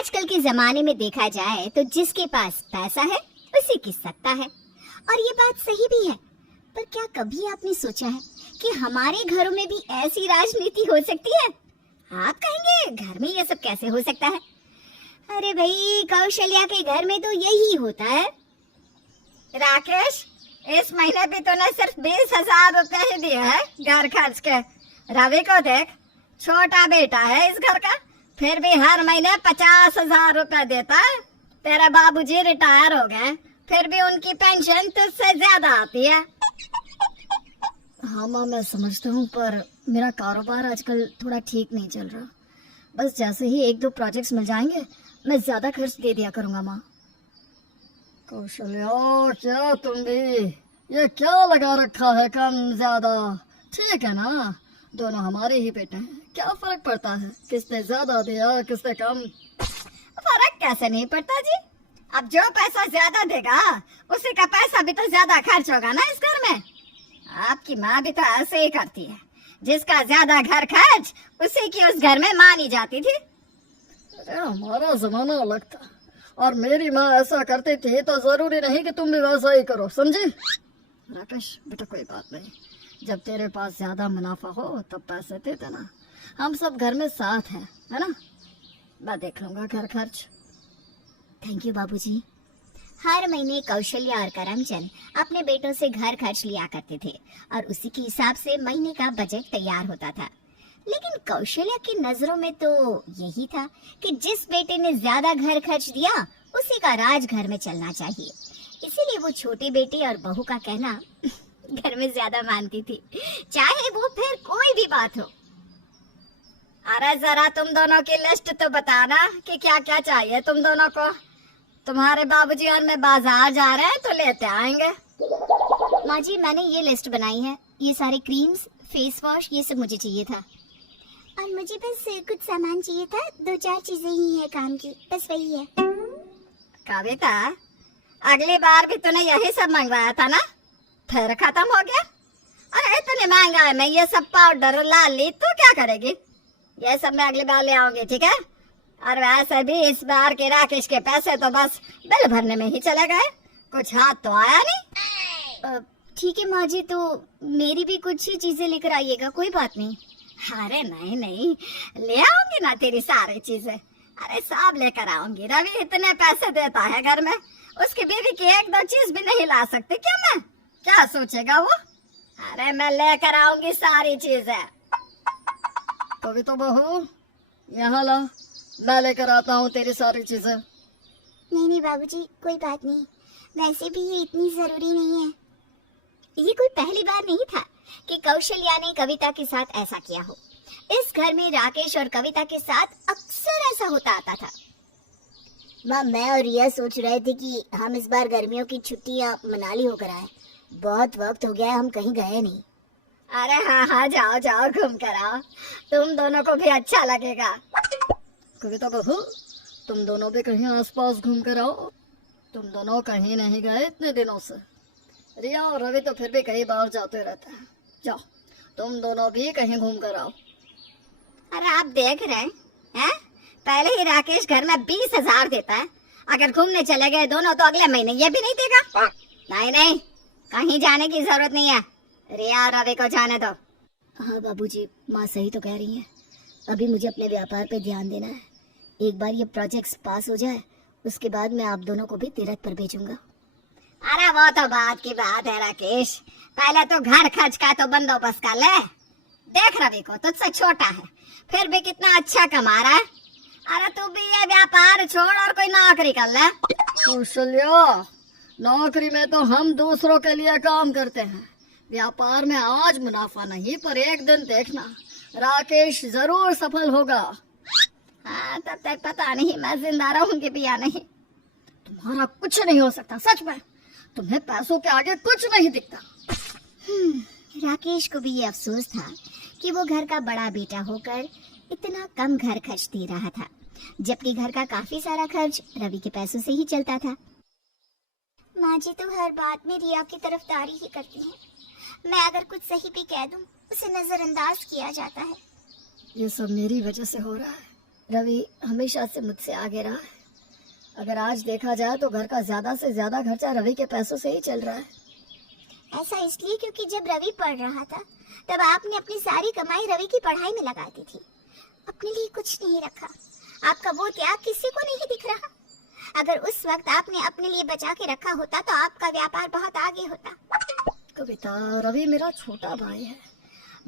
आजकल के जमाने में देखा जाए तो जिसके पास पैसा है उसी की सत्ता है, और ये बात सही भी है। पर क्या कभी आपने सोचा है कि हमारे घरों में भी ऐसी राजनीति हो सकती है? आप कहेंगे घर में ये सब कैसे हो सकता है? अरे भाई, कौशल्या के घर में तो यही होता है। राकेश, इस महीने भी तूने सिर्फ 20,000 रुपए ही दिए हैं घर खर्च के। रवि को देख, छोटा बेटा है इस घर का, फिर भी हर महीने 50,000 रुपए देता है। तेरे बाबूजी रिटायर हो गए, फिर भी उनकी पेंशन तुझसे ज्यादा आती है। हाँ माँ, मैं समझता हूँ, पर मेरा कारोबार आजकल थोड़ा ठीक नहीं चल रहा। बस जैसे ही 1-2 प्रोजेक्ट्स मिल जाएंगे मैं ज्यादा खर्च दे दिया करूँगा माँ। कौशल्या, क्या तुम भी ये क्या लगा रखा है कम ज्यादा? ठीक है ना, दोनों हमारे ही बेटे हैं, क्या फर्क पड़ता है किसने ज्यादा दिया किसने कम? फर्क कैसे नहीं पड़ता जी? अब जो पैसा ज्यादा देगा उसी का पैसा भी तो ज्यादा खर्च होगा ना इस घर में। आपकी माँ भी तो ऐसे ही करती है, जिसका ज्यादा घर खर्च उसी की उस घर में मानी जाती थी। अरे हमारा जमाना अलग था, और मेरी माँ ऐसा करती थी तो जरूरी नहीं कि तुम भी वैसा ही करो, समझी? राकेश बेटा, कोई बात नहीं, जब तेरे पास ज्यादा मुनाफा हो तब पैसे दे देना। हम सब घर में साथ हैं, है ना? मैं देख लूंगा घर खर्च। थैंक यू बाबूजी। हर महीने कौशल्या और करमचंद अपने बेटों से घर खर्च लिया करते थे और उसी के हिसाब से महीने का बजट तैयार होता था। लेकिन कौशल्या की नजरों में तो यही था कि जिस बेटे ने ज्यादा घर खर्च दिया उसी का राज घर में चलना चाहिए। इसीलिए वो छोटे बेटे और बहू का कहना घर में ज्यादा मानती थी, चाहे वो फिर कोई भी बात हो। अरे जरा तुम दोनों की लिस्ट तो बताना कि क्या क्या चाहिए तुम दोनों को। तुम्हारे बाबूजी और मैं बाजार जा रहे हैं तो लेते आएंगे। माँ जी, मैंने ये लिस्ट बनाई है। ये सारे क्रीम्स, फेस वॉश, ये सब मुझे चाहिए था। और मुझे बस कुछ सामान चाहिए था, 2-4 चीजें ही है काम की, बस वही है। कविता, अगली बार भी तूने यही सब मंगवाया था ना, फिर खत्म हो गया। अरे इतने महंगा में ये सब पाउडर ला ली, तू क्या करेगी? ये सब मैं अगली बार ले आऊंगी, ठीक है? और वैसे भी इस बार के राकेश के पैसे तो बस बिल भरने में ही चले गए, कुछ हाथ तो आया नहीं। ठीक है माँ जी, तो मेरी भी कुछ ही चीजें लेकर आइएगा, कोई बात नहीं। अरे नहीं नहीं, ले आऊंगी ना तेरी सारी चीजें। अरे सब लेकर आऊंगी। रवि इतने पैसे देता है घर में, उसकी बीवी की 1-2 चीज भी नहीं ला सकती क्या मैं? क्या सोचेगा वो? अरे मैं लेकर आऊंगी सारी चीजें। कविता बहू, यहाँ ला, मैं लेकर आता हूँ तेरी सारी चीजें। नहीं नहीं बाबूजी, कोई बात नहीं, वैसे भी ये इतनी जरूरी नहीं है। ये कोई पहली बार नहीं था कि कौशल्या ने कविता के साथ ऐसा किया हो। इस घर में राकेश और कविता के साथ अक्सर ऐसा होता आता था। माँ, मैं और रिया सोच रहे थे कि हम इस बार गर्मियों की छुट्टियाँ मनाली होकर आए। बहुत वक्त हो गया है, हम कहीं गए नहीं। अरे हाँ हाँ, जाओ जाओ, घूम कर आओ, तुम दोनों को भी अच्छा लगेगा। कविता बहू, तुम दोनों भी कहीं आसपास घूम कर आओ। तुम दोनों कहीं नहीं गए इतने दिनों से। रिया और रवि तो फिर भी कई बार जाते रहते हैं। जाओ, तुम दोनों भी कहीं घूम कर आओ। अरे आप देख रहे हैं, पहले ही राकेश घर में 20,000 देता है, अगर घूमने चले गए दोनों तो अगले महीने ये भी नहीं देगा। नहीं नहीं, कहीं जाने की जरूरत नहीं है, रिया और रवि को जाने दो। हाँ बाबूजी, माँ सही तो कह रही है। अभी मुझे अपने व्यापार पे ध्यान देना है। एक बार ये प्रोजेक्ट्स पास हो जाए उसके बाद मैं आप दोनों को भी तीरथ पर भेजूंगा। अरे वो तो बात की बात है राकेश, पहले तो घर खर्च का तो बंदोबस्त कर ले। देख रवि को तुझसे छोटा है, फिर भी कितना अच्छा कमा रहा है। अरे तू भी ये व्यापार छोड़ और कोई नौकरी कर ले। कौशल्या, नौकरी में तो हम दूसरों के लिए काम करते हैं, व्यापार में आज मुनाफा नहीं, पर एक दिन देखना राकेश जरूर सफल होगा। हाँ, तब तक पता नहीं मैं जिंदा रहूंगी भी या नहीं। तुम्हारा कुछ नहीं हो सकता, सच में तुम्हें पैसों के आगे कुछ नहीं दिखता। राकेश को भी ये अफसोस था कि वो घर का बड़ा बेटा होकर इतना कम घर खर्च दे रहा था, जबकि घर का काफी सारा खर्च रवि के पैसों से ही चलता था। माँ जी तो हर बात में रिया की तरफदारी ही करती हैं। मैं अगर कुछ सही भी कह दूं, उसे नजरअंदाज किया जाता है। ये सब मेरी वजह से हो रहा है, रवि हमेशा से मुझसे आगे रहा है। अगर आज देखा जाए तो घर का ज्यादा से ज्यादा खर्चा रवि के पैसों से ही चल रहा है। ऐसा इसलिए क्योंकि जब रवि पढ़ रहा था तब आपने अपनी सारी कमाई रवि की पढ़ाई में लगा दी थी, अपने लिए कुछ नहीं रखा। आपका वो त्याग किसी को नहीं दिख रहा। अगर उस वक्त आपने अपने लिए बचा के रखा होता तो आपका व्यापार बहुत आगे होता। कविता, रवि मेरा छोटा भाई है।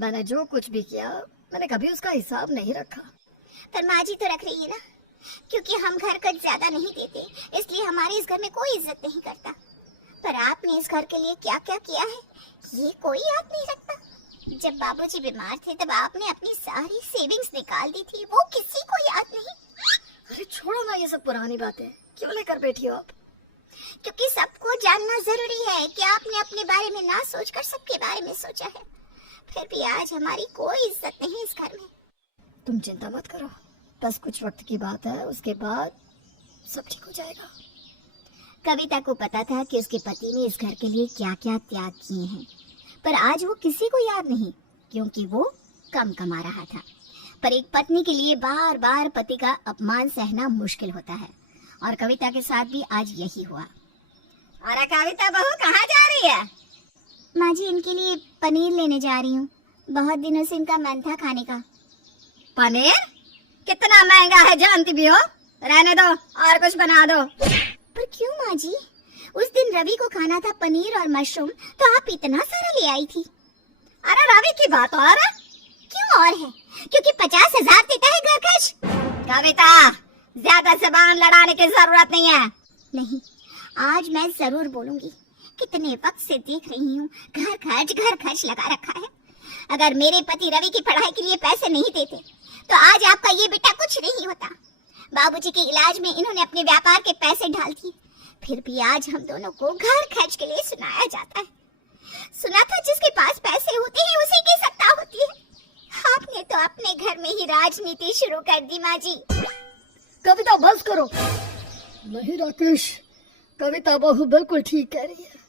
मैंने जो कुछ भी किया मैंने कभी उसका हिसाब नहीं रखा। पर माँ जी तो रख रही है ना, क्योंकि हम घर खर्च ज्यादा नहीं देते इसलिए हमारे इस घर में कोई इज्जत नहीं करता। पर आपने इस घर के लिए क्या क्या किया है ये कोई याद नहीं रखता। जब बाबूजी बीमार थे तब आपने अपनी सारी सेविंग्स निकाल दी थी, वो किसी को याद नहीं। अरे छोड़ो ना ये सब पुरानी बातें, क्यों लेकर बैठी हो आप? क्योंकि सबको जानना जरूरी है कि आपने अपने बारे में ना सोचकर सबके बारे में सोचा है। फिर भी आज हमारी कोई इज्जत नहीं इस घर में। तुम चिंता मत करो, बस कुछ वक्त की बात है, उसके बाद सब ठीक हो जाएगा। कविता को पता था कि उसके पति ने इस घर के लिए क्या क्या त्याग किए हैं, पर आज वो किसी को याद नहीं क्योंकि वो कम कमा रहा था। पर एक पत्नी के लिए बार बार पति का अपमान सहना मुश्किल होता है और कविता के साथ भी आज यही हुआ। अरे कविता बहू कहाँ जा रही है? माँ जी, इनके लिए पनीर लेने जा रही हूँ, बहुत दिनों से इनका मन था खाने का। पनीर कितना महंगा है जानती भी हो, रहने दो और कुछ बना दो। पर क्यों माँ जी? उस दिन रवि को खाना था पनीर और मशरूम तो आप इतना सारा ले आई थी। अरे रवि की बात और है? क्यों और है? क्योंकि 50,000 देता है घर खर्च। कविता, ज्यादा जबान लड़ाने की जरूरत नहीं है। नहीं, आज मैं जरूर बोलूंगी। कितने वक्त से देख रही हूँ घर खर्च लगा रखा है। अगर मेरे पति रवि की पढ़ाई के लिए पैसे नहीं देते तो आज आपका ये बेटा कुछ नहीं होता। बाबूजी के इलाज में इन्होंने अपने व्यापार के पैसे डाल दिए, फिर भी आज हम दोनों को घर खर्च के लिए सुनाया जाता है। सुना था जिसके पास पैसे होते हैं उसी की सत्ता होती है। आपने तो अपने घर में ही राजनीति शुरू कर दी माँ जी। कविता बस करो। नहीं राकेश, कविता बहू बिल्कुल ठीक कह रही है।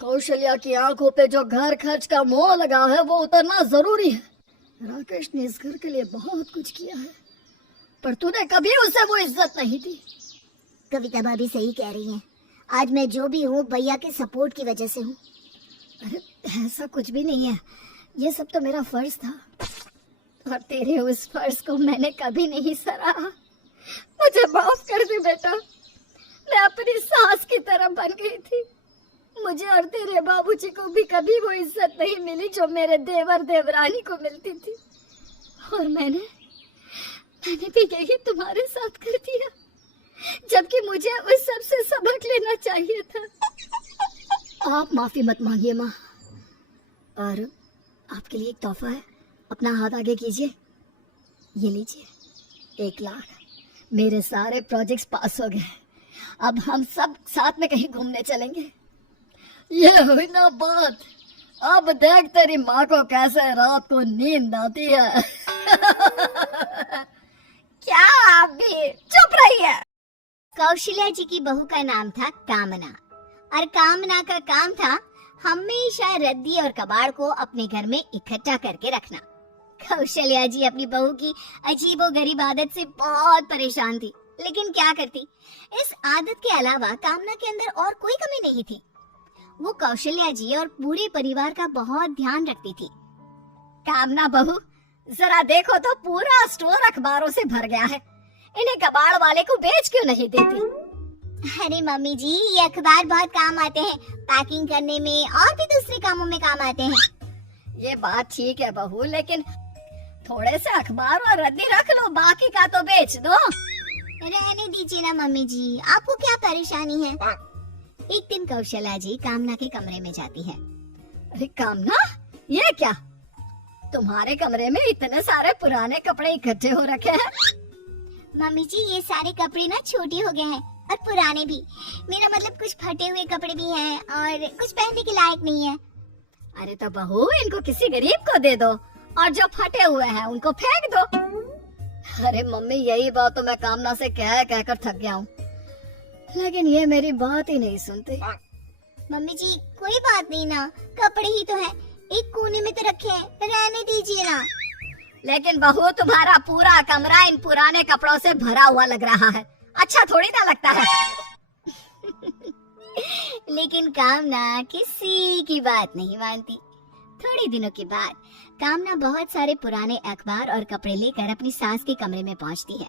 कौशल्या की आंखों पे जो घर खर्च का मोह लगा है वो उतरना जरूरी है। राकेश ने इस घर के लिए बहुत कुछ किया है, पर तूने कभी उसे वो इज्जत नहीं दी। कविता भाभी सही कह रही हैं। आज मैं जो भी हूँ भैया के सपोर्ट की वजह से हूँ। अरे ऐसा कुछ भी नहीं है, ये सब तो मेरा फर्ज था और तेरे उस फर्ज को मैंने कभी नहीं सराहा। मुझे माफ कर दे बेटा, मैं अपनी सास की तरह बन गई थी। मुझे और तेरे बाबूजी को भी कभी वो इज्जत नहीं मिली जो मेरे देवर देवरानी को मिलती थी, और मैंने भी यही तुम्हारे साथ कर दिया, जबकि मुझे उस सब से सबक लेना चाहिए था। आप माफी मत मांगिए माँ, और आपके लिए एक तोहफा है, अपना हाथ आगे कीजिए। ये लीजिए 1 लाख। मेरे सारे प्रोजेक्ट्स पास हो गए, अब हम सब साथ में कहीं घूमने चलेंगे। ये हुई ना बात। अब देख तेरी माँ को कैसे रात को नींद आती है। क्या आप भी चुप रही है। कौशल्या जी की बहू का नाम था कामना, और कामना का काम था हमेशा रद्दी और कबाड़ को अपने घर में इकट्ठा करके रखना। कौशल्या जी अपनी बहू की अजीबोगरीब आदत से बहुत परेशान थी, लेकिन क्या करती, इस आदत के अलावा कामना के अंदर और कोई कमी नहीं थी। वो कौशल्या जी और पूरे परिवार का बहुत ध्यान रखती थी। कामना बहू, जरा देखो तो पूरा स्टोर अखबारों से भर गया है, इन्हें कबाड़ वाले को बेच क्यों नहीं देती? अरे मम्मी जी, ये अखबार बहुत काम आते हैं, पैकिंग करने में और भी दूसरे कामों में काम आते हैं। ये बात ठीक है बहू, लेकिन थोड़े से अखबार और रद्दी रख लो, बाकी का तो बेच दो। रहने दीजिए ना मम्मी जी, आपको क्या परेशानी है? एक दिन कौशल्या जी कामना के कमरे में जाती है। अरे कामना, ये क्या? तुम्हारे कमरे में इतने सारे पुराने कपड़े इकट्ठे हो रखे हैं। मम्मी जी, ये सारे कपड़े ना छोटे हो गए हैं और पुराने भी। मेरा मतलब कुछ फटे हुए कपड़े भी हैं और कुछ पहनने के लायक नहीं है। अरे तो बहू, इनको किसी गरीब को दे दो और जो फटे हुए हैं उनको फेंक दो। अरे मम्मी, यही बात तो मैं कामना से कह कर थक गया हूँ, लेकिन ये मेरी बात ही नहीं सुनती। मम्मी जी, कोई बात नहीं ना, कपड़े ही तो है, एक कोने में तो रखे हैं, रहने दीजिए ना। लेकिन बहू तुम्हारा पूरा कमरा इन पुराने कपड़ों से भरा हुआ लग रहा है, अच्छा थोड़ी ना लगता है। लेकिन कामना किसी की बात नहीं मानती। थोड़े दिनों के बाद कामना बहुत सारे पुराने अखबार और कपड़े लेकर अपनी सास के कमरे में पहुंचती है।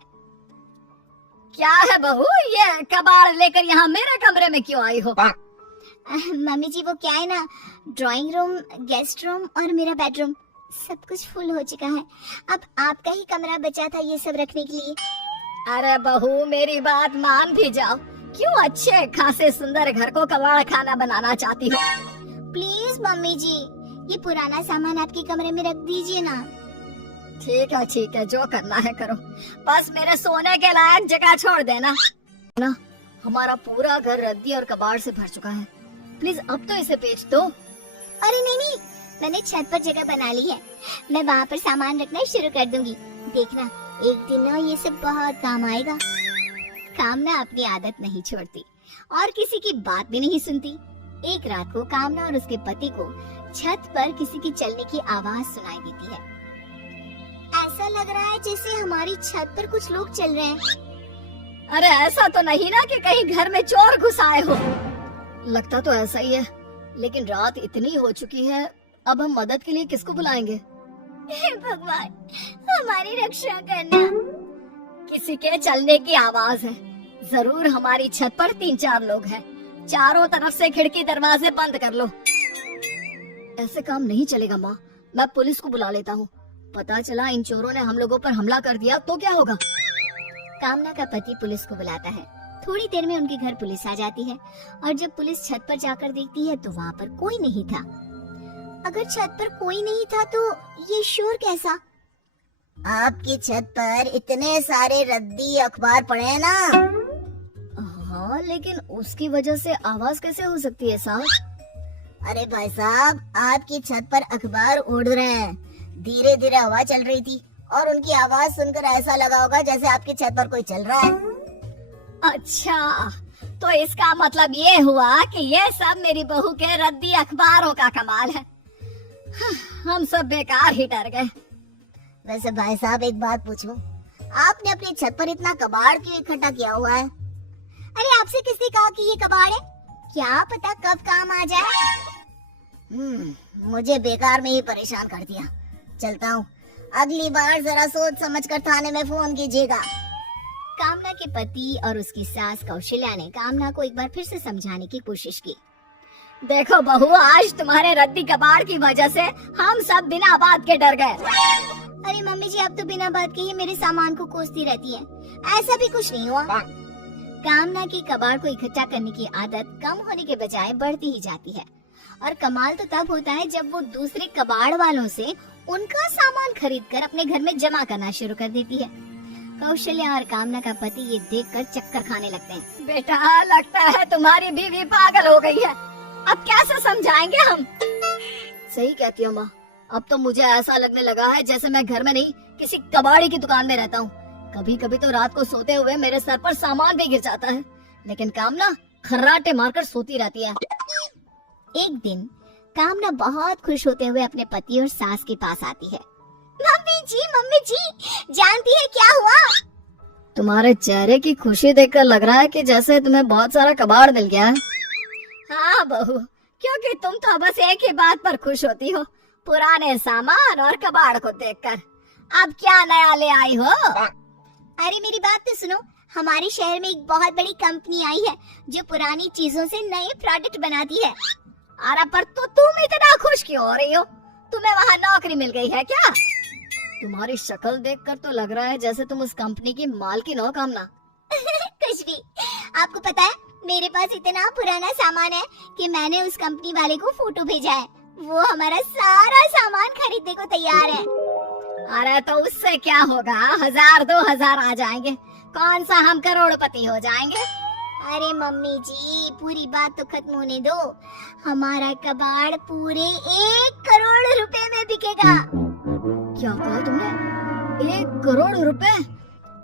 क्या है बहू, ये कबाड़ लेकर यहाँ मेरे कमरे में क्यों आई हो? मम्मी जी वो क्या है ना, ड्राइंग रूम, गेस्ट रूम और मेरा बेडरूम सब कुछ फुल हो चुका है। अब आपका ही कमरा बचा था ये सब रखने के लिए। अरे बहू मेरी बात मान भी जाओ, क्यों अच्छे खासे सुंदर घर को कबाड़ खाना बनाना चाहती हो? प्लीज मम्मी जी, ये पुराना सामान आपके कमरे में रख दीजिए ना। ठीक है, जो करना है करो, बस मेरे सोने के लायक जगह छोड़ देना। ना हमारा पूरा घर रद्दी और कबाड़ से भर चुका है, प्लीज अब तो इसे बेच दो। अरे नहीं, मैंने छत पर जगह बना ली है, मैं वहाँ पर सामान रखना शुरू कर दूंगी। देखना एक दिन ना ये सब बहुत काम आएगा। कामना अपनी आदत नहीं छोड़ती और किसी की बात भी नहीं सुनती। एक रात को कामना और उसके पति को छत पर किसी की चलने की आवाज सुनाई देती है। ऐसा लग रहा है जैसे हमारी छत पर कुछ लोग चल रहे हैं। अरे ऐसा तो नहीं ना कि कहीं घर में चोर घुस आए हो? लगता तो ऐसा ही है, लेकिन रात इतनी हो चुकी है, अब हम मदद के लिए किसको बुलाएंगे? हे भगवान, हमारी रक्षा करना। किसी के चलने की आवाज है, जरूर हमारी छत पर 3-4 लोग हैं। चारों तरफ से खिड़की दरवाजे बंद कर लो। ऐसे काम नहीं चलेगा माँ, मैं पुलिस को बुला लेता हूँ। पता चला इन चोरों ने हम लोगों पर हमला कर दिया तो क्या होगा? कामना का पति पुलिस को बुलाता है। थोड़ी देर में उनके घर पुलिस आ जाती है और जब पुलिस छत पर जाकर देखती है तो वहाँ पर कोई नहीं था। अगर छत पर कोई नहीं था तो ये शोर कैसा? आपकी छत पर इतने सारे रद्दी अखबार पड़े हैं ना। हाँ, लेकिन उसकी वजह से आवाज कैसे हो सकती है साहब? अरे भाई साहब, आपकी छत पर अखबार उड़ रहे हैं। धीरे धीरे हवा चल रही थी और उनकी आवाज सुनकर ऐसा लगा होगा जैसे आपकी छत पर कोई चल रहा है। अच्छा, तो इसका मतलब ये हुआ कि ये सब मेरी बहू के रद्दी अखबारों का कमाल है। हम सब बेकार ही डर गए। वैसे भाई साहब एक बात पूछूं, आपने अपनी छत पर इतना कबाड़ क्यों इकट्ठा किया हुआ है? अरे आपसे किसने कहा कि ये कबाड़ है? क्या पता कब काम आ जाए। मुझे बेकार में ही परेशान कर दिया। चलता हूँ, अगली बार जरा सोच समझ कर थाने में फोन कीजिएगा। कामना के पति और उसकी सास कौशल्या ने कामना को एक बार फिर से समझाने की कोशिश की। देखो बहू, आज तुम्हारे रद्दी कबाड़ की वजह से हम सब बिना बात के डर गए। अरे मम्मी जी, आप तो बिना बात के ही मेरे सामान को कोसती रहती हैं। ऐसा भी कुछ नहीं हुआ। कामना की कबाड़ को इकट्ठा करने की आदत कम होने के बजाय बढ़ती ही जाती है और कमाल तो तब होता है जब वो दूसरे कबाड़ वालों से उनका सामान खरीदकर अपने घर में जमा करना शुरू कर देती है। कौशल्या और कामना का पति ये देखकर चक्कर खाने लगते हैं। बेटा, लगता है तुम्हारी बीवी पागल हो गई है। अब कैसे समझाएंगे हम? सही कहती हो माँ, अब तो मुझे ऐसा लगने लगा है जैसे मैं घर में नहीं किसी कबाड़ी की दुकान में रहता हूँ। कभी कभी तो रात को सोते हुए मेरे सर पर सामान भी गिर जाता है, लेकिन कामना खर्राटे मारकर सोती रहती है। एक दिन कामना बहुत खुश होते हुए अपने पति और सास के पास आती है। मम्मी जी, जानती है क्या हुआ? तुम्हारे चेहरे की खुशी देखकर लग रहा है कि जैसे तुम्हें बहुत सारा कबाड़ मिल गया है। हाँ बहू, क्योंकि तुम तो बस एक ही बात पर खुश होती हो, पुराने सामान और कबाड़ को देखकर। अब क्या नया ले आई हो? अरे मेरी बात तो सुनो, हमारे शहर में एक बहुत बड़ी कंपनी आई है जो पुरानी चीजों से नए प्रोडक्ट बनाती है। अरे पर तो तुम इतना खुश क्यों हो रही हो? तुम्हें वहाँ नौकरी मिल गई है क्या? तुम्हारी शक्ल देखकर तो लग रहा है जैसे तुम उस कंपनी की मालकिन हो कामना। कुछ भी। आपको पता है, मेरे पास इतना पुराना सामान है कि मैंने उस कंपनी वाले को फोटो भेजा है। वो हमारा सारा सामान खरीदने को तैयार है। अरे तो उससे क्या होगा, 1000-2000 आ जाएंगे। कौन सा हम करोड़पति हो जाएंगे? अरे मम्मी जी, पूरी बात तो खत्म होने दो। हमारा कबाड़ पूरे 1 करोड़ रुपए में बिकेगा। क्या कहा तुमने? 1 करोड़ रुपए?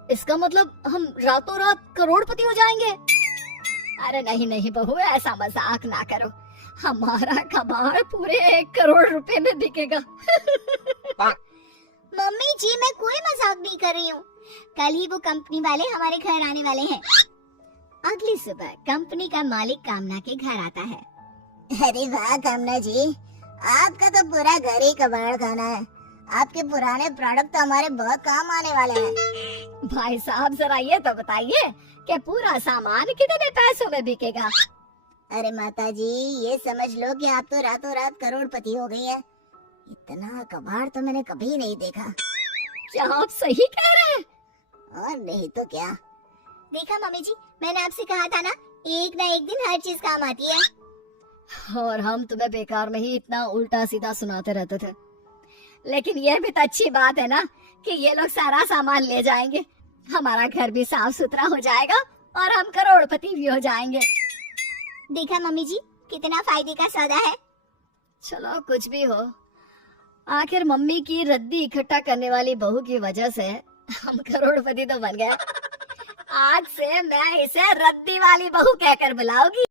इसका मतलब हम रातों रात करोड़पति हो जाएंगे? अरे नहीं बहू, ऐसा मजाक ना करो। हमारा कबाड़ पूरे 1 करोड़ रुपए में बिकेगा। मम्मी जी मैं कोई मजाक नहीं कर रही हूँ। कल ही वो कंपनी वाले हमारे घर आने वाले हैं। अगली सुबह कंपनी का मालिक कामना के घर आता है। अरे वाह कामना जी, आपका तो पूरा घर ही कबाड़ खाना है। आपके पुराने प्रोडक्ट तो हमारे बहुत काम आने वाले हैं। भाई साहब जरा ये तो बताइए कि पूरा सामान कितने पैसों में बिकेगा? अरे माता जी, ये समझ लो कि आप तो रातों रात करोड़पति हो गई है। इतना कबाड़ तो मैंने कभी नहीं देखा। क्या आप सही कह रहे हैं? और नहीं तो क्या। देखा मम्मी जी, मैंने आपसे कहा था ना, एक ना एक दिन हर चीज काम आती है। और हम तुम्हें बेकार में ही इतना उल्टा सीधा सुनाते रहते थे। लेकिन यह भी तो अच्छी बात है ना कि ये लोग सारा सामान ले जाएंगे, हमारा घर भी साफ सुथरा हो जाएगा और हम करोड़पति भी हो जाएंगे। देखा मम्मी जी, कितना फायदे का सौदा है। चलो कुछ भी हो, आखिर मम्मी की रद्दी इकट्ठा करने वाली बहू की वजह से हम करोड़पति तो बन गए। आज से मैं इसे रद्दी वाली बहू कहकर बुलाऊंगी।